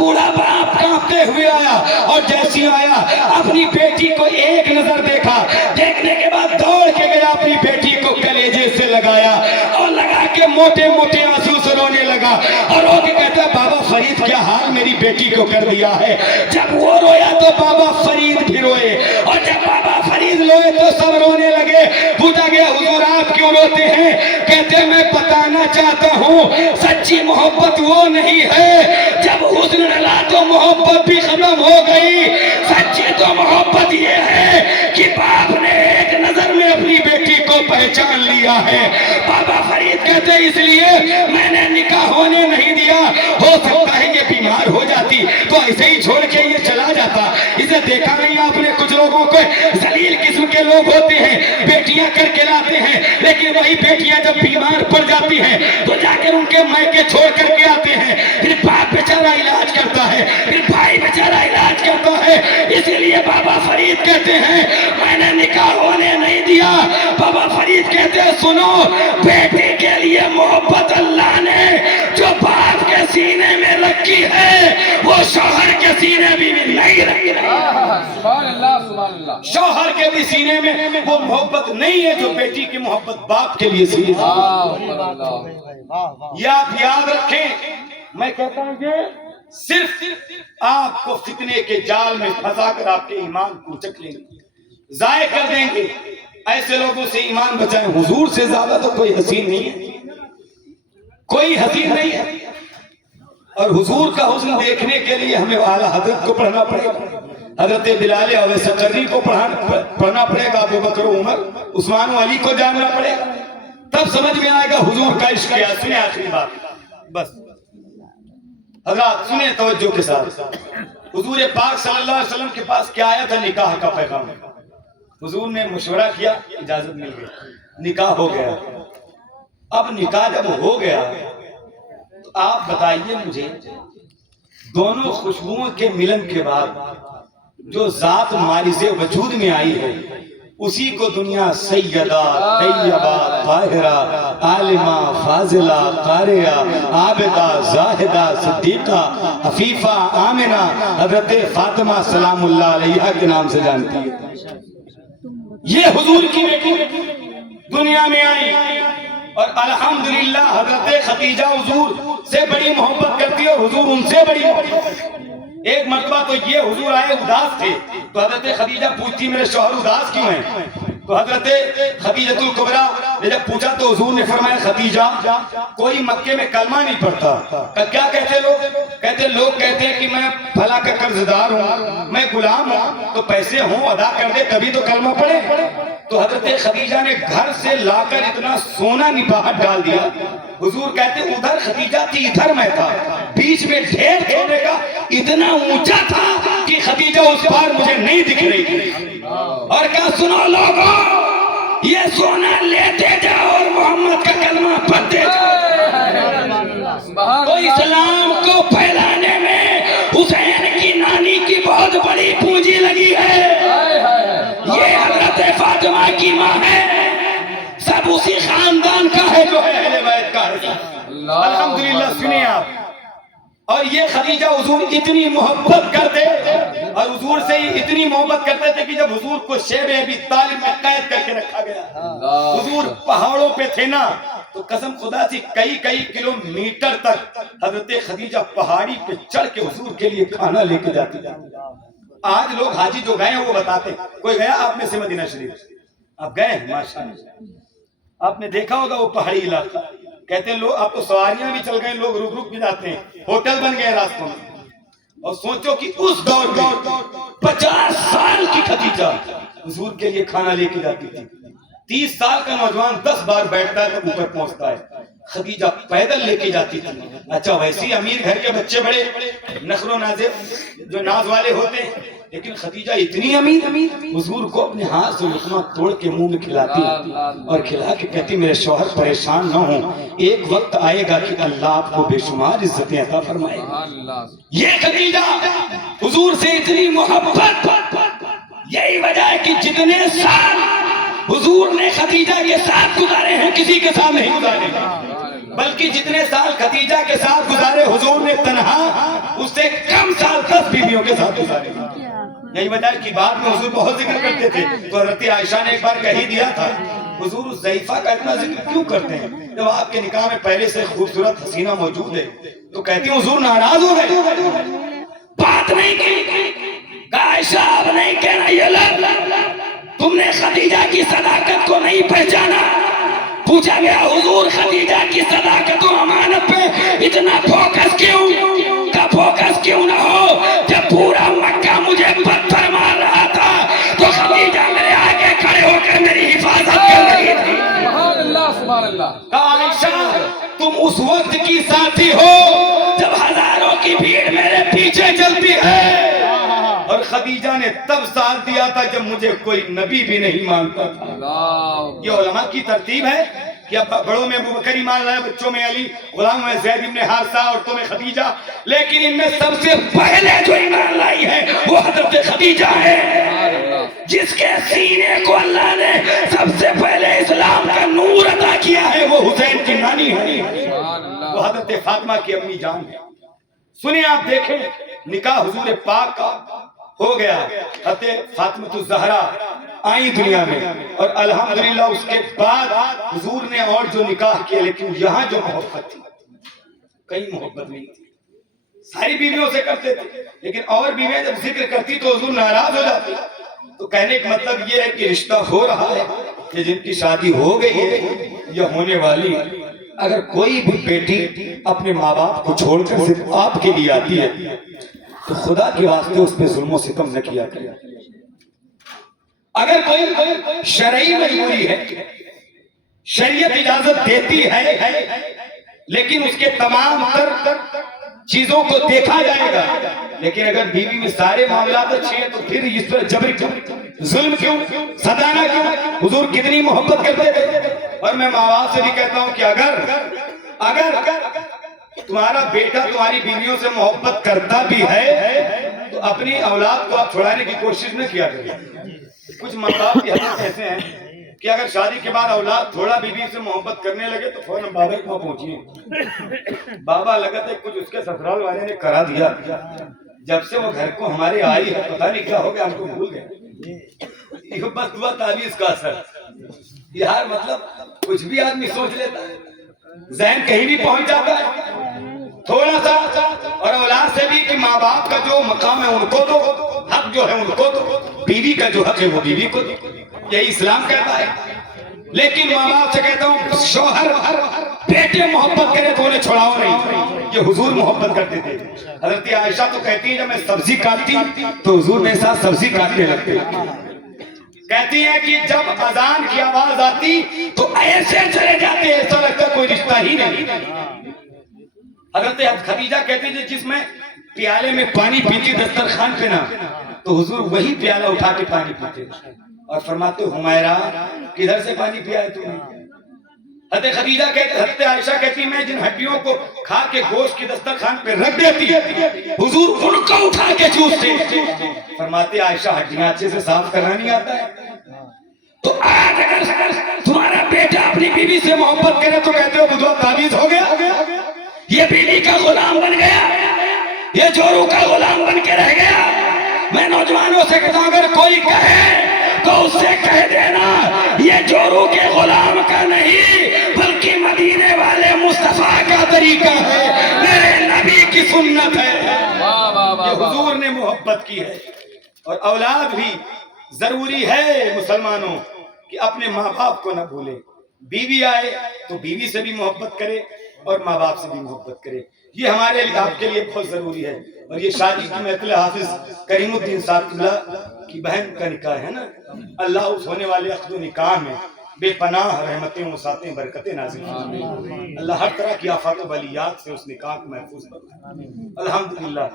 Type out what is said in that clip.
بوڑھا باپ کانپتے ہوئے آیا اور جیسی آیا اپنی بیٹی کو ایک نظر دیکھا، دیکھنے کے بعد دوڑ کے گیا اپنی بیٹی کو کلیجے سے لگایا اور لگا کے موٹے موٹے آنسو سے رونے لگا اور رو کے کہتا بابا فرید کیا حال میری بیٹی کو کر دیا ہے۔ جب وہ رویا تو بابا فرید بھی روئے اور جب بابا فرید روئے تو سب رونے لگے۔ پوچھا گیا حضور آپ کیوں روتے ہیں؟ کہتے میں بتانا چاہتا ہوں سچی محبت وہ نہیں ہے جب حسن ڈلا تو محبت بھی ختم ہو گئی، سچی تو محبت یہ ہے کہ باپ نے ایک نظر میں اپنی بیٹی کو پہچان لیا ہے۔ بابا فرید کہتے اس لیے میں نے نکاح ہونے نہیں دیا، ہو سکتا ہے یہ بیمار ہو جاتی تو ایسے ہی چھوڑ کے یہ چلا جاتا۔ اسے دیکھا نہیں آپ نے کچھ لوگوں کو ذلیل قسم کے لوگ ہوتے ہیں، بیٹیاں کر کے لاتے ہیں لیکن وہی بیٹیاں جب بیمار پڑ جاتی ہیں تو جا کر ان کے مائکے چھوڑ کر کے آتے ہیں، پھر باپ بیچارہ علاج کرتا ہے، پھر بھائی بیچارہ علاج کرتا ہے۔ اسی لیے بابا فرید کہتے ہیں میں نے نکاح ہونے نہیں دیا۔ بابا فرید کہتے ہیں سنو بیٹے کے لیے محبت اللہ نے جو باپ کے سینے میں رکھی ہے وہ شوہر کے سینے بھی نہیں رکھی۔ سبحان اللہ سبحان اللہ۔ شوہر کے بھی سینے میں وہ محبت نہیں ہے جو بیٹی کی محبت باپ کے لیے سینے میں۔ یہ آپ یاد رکھیں، میں کہتا ہوں کہ صرف آپ کو فتنے کے جال میں پھنسا کر آپ کے ایمان کو چک لیں گے، ضائع کر دیں گے۔ ایسے لوگوں سے ایمان بچائیں۔ حضور سے زیادہ تو کوئی حسین نہیں ہے، کوئی حسین نہیں ہے، اور حضور کا حسن دیکھنے کے لیے ہمیں اعلیٰ حضرت کو پڑھنا پڑے گا، حضرت بلال اویس قرنی کو پڑھنا پڑے گا، ابو بکر عمر عثمان و علی کو جاننا پڑے گا، تب سمجھ میں آئے گا حضور کا عشق کیا۔ سنیں آخری بات بس حضرات، سنیں توجہ کے ساتھ۔ حضور پاک صلی اللہ علیہ وسلم کے پاس کیا آیا تھا؟ نکاح کا پیغام۔ حضور نے مشورہ کیا، اجازت مل گئی، نکاح ہو گیا۔ اب نکاح جب ہو گیا تو آپ بتائیے مجھے دونوں خوشبوؤں کے ملن کے بعد جو ذات مارز وجود میں آئی ہے اسی کو دنیا سیدہ طیبہ طاہرہ عالمہ فاضلہ قاریہ عابدہ زاہدہ صدیقہ عفیفہ آمنہ حضرت فاطمہ سلام اللہ علیہا کے نام سے جانتی ہے۔ یہ حضور کی بیٹی دنیا میں آئی اور الحمدللہ حضرت خدیجہ حضور سے بڑی محبت کرتی ہے اور حضور ان سے بڑی محبت کرتی ہے۔ ایک مرتبہ تو یہ حضور آئے اداس تھے تو حضرت خدیجہ پوچھتی میرے شوہر اداس کیوں ہیں؟ تو حضرت خدیجہ الکبریٰ نے جب پوچھا تو حضور نے فرمایا خدیجہ کوئی مکے میں کلمہ نہیں پڑھتا۔ کیا کہتے لوگ؟ کہتے لوگ کہتے ہیں کہ میں بھلا کا قرض دار ہوں، میں غلام ہوں، تو پیسے ہوں ادا کر دے تبھی تو کلمہ پڑھے۔ تو حضرت خدیجہ نے گھر سے لا کر اتنا سونا نباہت ڈال دیا۔ حضور کہتے ادھر خدیجہ تھی ادھر میں تھا، بیچ میں ڈھیر چھوڑنے کا اتنا اونچا تھا کہ خدیجہ اس بار مجھے نہیں دکھ رہی تھی۔ اور کیا سنو لوگوں، یہ سونا لیتے جاؤ اور محمد کا کلمہ پڑھتے جاؤ۔ تو اسلام کو پھیلانے میں حسین کی نانی کی بہت بڑی پونجی لگی ہے۔ یہ حضرت فاطمہ کی ماں ہے، سب اسی خاندان کا ہے جو ہے اہل بیت کا ہے۔ الحمدللہ سنیں آپ۔ اور یہ خدیجہ حضور اتنی محبت کرتے اور حضور سے اتنی محبت کرتے تھے کہ جب حضور کو شیب ابی طالب میں قید کر کے رکھا گیا، حضور پہاڑوں پہ تھے نا تو قسم خدا سے کئی کلومیٹر تک حضرت خدیجہ پہاڑی پہ چڑھ کے حضور کے لیے کھانا لے کے جاتی تھی۔ آج لوگ حاجی جو گئے ہیں وہ بتاتے ہیں، کوئی گیا آپ میں سے مدینہ شریف؟ آپ گئے ہیں ماشاءاللہ، آپ نے دیکھا ہوگا وہ پہاڑی علاقہ، کہتے ہیں لوگ اب تو سواریاں بھی چل گئے، لوگ رک بھی جاتے ہیں، ہوٹل بن گئے راستوں میں۔ اور سوچو کہ اس دور میں 50 سال کی خدیجہ حضور کے لیے کھانا لے کے جاتی تھی۔ 30 سال کا نوجوان 10 بار بیٹھتا ہے تو اوپر پہنچتا ہے، خدیجہ پیدل لے کے جاتی تھی۔ اچھا ویسے ہی امیر گھر کے بچے بڑے نخر و نازر جو ناز والے ہوتے ہیں، لیکن خدیجہ اتنی امیر حضور کو اپنے ہاتھ سے لقمہ توڑ کے منہ میں کھلاتی اور کھلا کے کہتی میرے شوہر پریشان نہ ہوں، ایک وقت آئے گا کہ اللہ آپ کو بے شمار عزتیں عطا فرمائے گا۔ یہ خدیجہ حضور سے اتنی محبت، یہی وجہ ہے کہ جتنے سال حضور نے خدیجہ کے ساتھ گزارے ہیں کسی کے ساتھ نہیں گزارے۔ بلکہ جتنے سال خدیجہ کے ساتھ گزارے حضور نے تنہا اس سے کم سال 10 بیویوں کے ساتھ گزارے. یہی وجہ کی بات میں حضور بہت ذکر کرتے تھے. تو حضرت عائشہ نے ایک بار کہی دیا تھا حضور ضعیفہ کا اتنا ذکر کیوں کرتے ہیں جب آپ کے نکاح میں پہلے سے خوبصورت حسینہ موجود ہے؟ تو کہتی ہوں حضور ناراض ہو گئے، بات نہیں کی. عائشہ اب نہیں کہنا یہ لفظ، تم نے خدیجہ کی صداقت کو نہیں پہچانا. پوچھا گیا حضور خدیجہ کی صداقت و امانت پہ اتنا فوکس کیوں؟ کا فوکس کیوں نہ ہو جب پورا مکہ مجھے پتھر مار رہا تھا تو خدیجہ میرے آگے کھڑے ہو کر میری حفاظت کر رہی تھی. سبحان اللہ سبحان اللہ. عائشہ تم اس وقت کی ساتھی ہو جب ہزاروں کی بھیڑ میرے پیچھے چلتی ہے، اور خدیجہ نے تب ساتھ دیا تھا جب مجھے کوئی نبی بھی نہیں مانتا تھا. یہ علماء کی ترتیب ہے کہ اب بڑوں میں ابو بکر ایمان لایا، بچوں میں علی، غلاموں میں زید بن حارثہ، عورتوں میں خدیجہ، لیکن ان میں سب سے پہلے جو ایمان لائی ہے وہ حضرت خدیجہ ہے، جس کے سینے کو اللہ نے سب سے پہلے اسلام کا نور عطا کیا ہے. وہ حسین کی نانی ہے، وہ حضرت فاطمہ کی امی جان ہے. سنیں آپ دیکھیں نکاح حضور پاک کا ہو گیا، حضرت فاطمہ الزہرا آئی دنیا میں، اور الحمدللہ اس کے بعد حضور نے اور جو نکاح کیا، لیکن یہاں جو محبت تھی کہیں محبت نہیں تھی. ساری بیویوں سے کرتے تھے لیکن اور بیویاں جب ذکر کرتی تو حضور ناراض ہو جاتے. تو کہنے کا مطلب یہ ہے کہ رشتہ ہو رہا ہے کہ جن کی شادی ہو گئی ہے یا ہونے والی ہے، اگر کوئی بھی بیٹی اپنے ماں باپ کو چھوڑ کر صرف آپ کے لیے آتی ہے تو خدا کے واسطے اس پہ ظلم و ستم نہ کیا کرے. اگر کوئی شرعی مجبوری ہے، شریعت اجازت دیتی ہے، لیکن اس کے تمام تر چیزوں کو دیکھا جائے گا. لیکن اگر بیوی میں سارے معاملات اچھے ہیں تو پھر اس پر جبر کیوں، ظلم کیوں، صدانہ کیوں؟ حضور کتنی محبت کرتے تھے. اور میں ماں باپ سے بھی کہتا ہوں کہ اگر تمہارا بیٹا تمہاری بیویوں سے محبت کرتا بھی ہے تو اپنی اولاد کو آپ چھڑانے کی کوشش نہ کیا کریں. کچھ ماں باپ کی حالت ایسے ہیں کہ اگر شادی کے بعد اولاد تھوڑا بیوی سے محبت کرنے لگے تو فوراً بابا کے وہاں پہنچیے. بابا لگا تھا کچھ اس کے سسرال والے نے کرا دیا، جب سے وہ گھر کو ہمارے آئی ہے پتہ نہیں کیا ہو گیا، ہم کو بھول گئے. یہ بس دعا تعویذ کا اثر. یار مطلب کچھ بھی آدمی سوچ لیتا ہے، ذہن کہیں بھی پہنچ جاتا ہے تھوڑا سا. اور اولاد سے بھی کہ ماں باپ کا جو مقام ہے ان کو دو، حق جو ہے ان کو دو، بیوی کا جو حق ہے وہ بیوی کو دو. یہی اسلام کہتا ہے. لیکن ماں باپ سے کہتا ہوں شوہر بیٹے محبت کرے تو انہیں چھڑاؤ نہیں. یہ حضور محبت کرتے تھے. حضرت عائشہ تو کہتی ہے جب میں سبزی کاٹتی تو حضور میرے ساتھ سبزی کاٹنے لگتے. کہتی ہے کہ جب اذان کی آواز آتی تو ایسے چلے جاتے ایسا لگتا کوئی رشتہ ہی نہیں. حضرت خدیجہ کہتی تھی جس میں پیالے میں پانی پیتی دسترخوان پہ نہ، تو حضور وہی پیالہ اٹھا کے پانی پیتے اور فرماتے حمیرہ کدھر سے پانی پیا ہے تم نے؟ حضرت خدیجہ کہتے، حضرت عائشہ کہتی میں جن ہڈیوں کو کھا کے گوشت کی دسترخوان پہ رکھ دیتی حضور ان کو اٹھا کے چوستے. فرماتے عائشہ ہڈیاں اچھے سے صاف کرنا نہیں آتا ہے. تو آج اگر تمہارا بیٹا اپنی بیوی سے محبت کرے تو کہتے ہو بدعا تعویذ ہو گیا، یہ بیوی کا غلام بن گیا، یہ جورو کا غلام بن کے رہ گیا. میں نوجوانوں سے کہتا ہوں اگر کوئی کہے تو اس سے کہہ دینا یہ جورو کے غلام کا نہیں بلکہ مدینے والے مصطفیٰ کا طریقہ ہے، میرے نبی کی سنت ہے. یہ حضور نے محبت کی ہے. اور اولاد بھی ضروری ہے مسلمانوں کہ اپنے ماں باپ کو نہ بھولے. بیوی آئے تو بیوی سے بھی محبت کرے اور ماں باپ سے بھی محبت کرے. یہ ہمارے لیے آپ کے لیے بہت ضروری ہے. اور یہ شادی کی محفل حافظ کریم الدین صاحب اللہ کی بہن کا نکاح ہے نا، اللہ اس ہونے والے عقد و نکاح میں بے پناہ رحمتیں وسعتیں برکتیں نازل فرمائے. اللہ ہر طرح کی آفات و بلیات سے اس نکاح کو محفوظ فرمائے. الحمدللہ